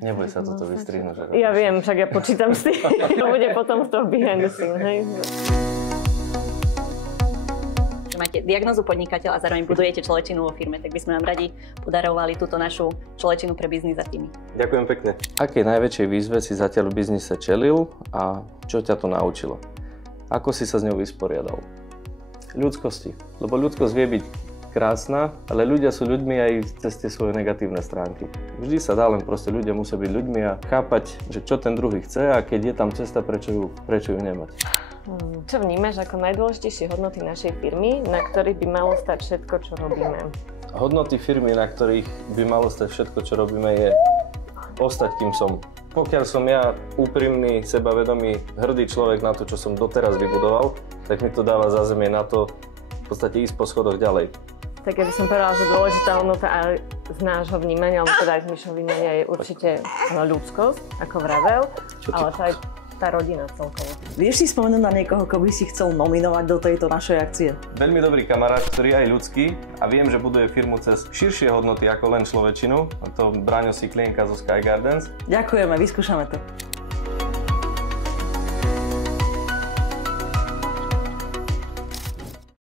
Neboj sa toto vystrihnúť. Ja viem, však ja počítam s tým. To bude potom z toho behind the scene, hej? Máte diagnózu podnikateľ a zároveň budujete človečinu vo firme, tak by sme vám radi podarovali túto našu človečinu pre biznis a týmy. Ďakujem pekne. Akej najväčšej výzve si zatiaľ v biznise čelil a čo ťa to naučilo? Ako si sa s ňou vysporiadal? Ľudskosti. Lebo ľudskosť vie byť krásna, ale ľudia sú ľuďmi aj cez tie svoje negatívne stránky. Vždy sa dá, len proste ľudia musia byť ľuďmi a chápať, že čo ten druhý chce a keď je tam cesta, prečo ju nemať. Čo vnímaš ako najdôležitejšie hodnoty našej firmy, na ktorých by malo stať všetko, čo robíme? Hodnoty firmy, na ktorých by malo stať všetko, čo robíme, je ostať, kým som. Pokiaľ som ja úprimný, sebavedomý, hrdý človek na to, čo som doteraz vybudoval, tak mi to dáva zázemie na to v podstate ísť po schodoch ďalej. Tak ja by som povedala, že dôležitá hodnota aj z nášho vnímania, alebo teda aj z myšho vnímania je určite ľudskosť, ako vravel, ale to aj tá rodina celkovo. Vieš si spomenúť na niekoho, koho by si chcel nominovať do tejto našej akcie? Veľmi dobrý kamarát, ktorý je aj ľudský a viem, že buduje firmu cez širšie hodnoty ako len človečinu. A to Braňo Siklienka zo Sky Gardens. Ďakujeme, vyskúšame to.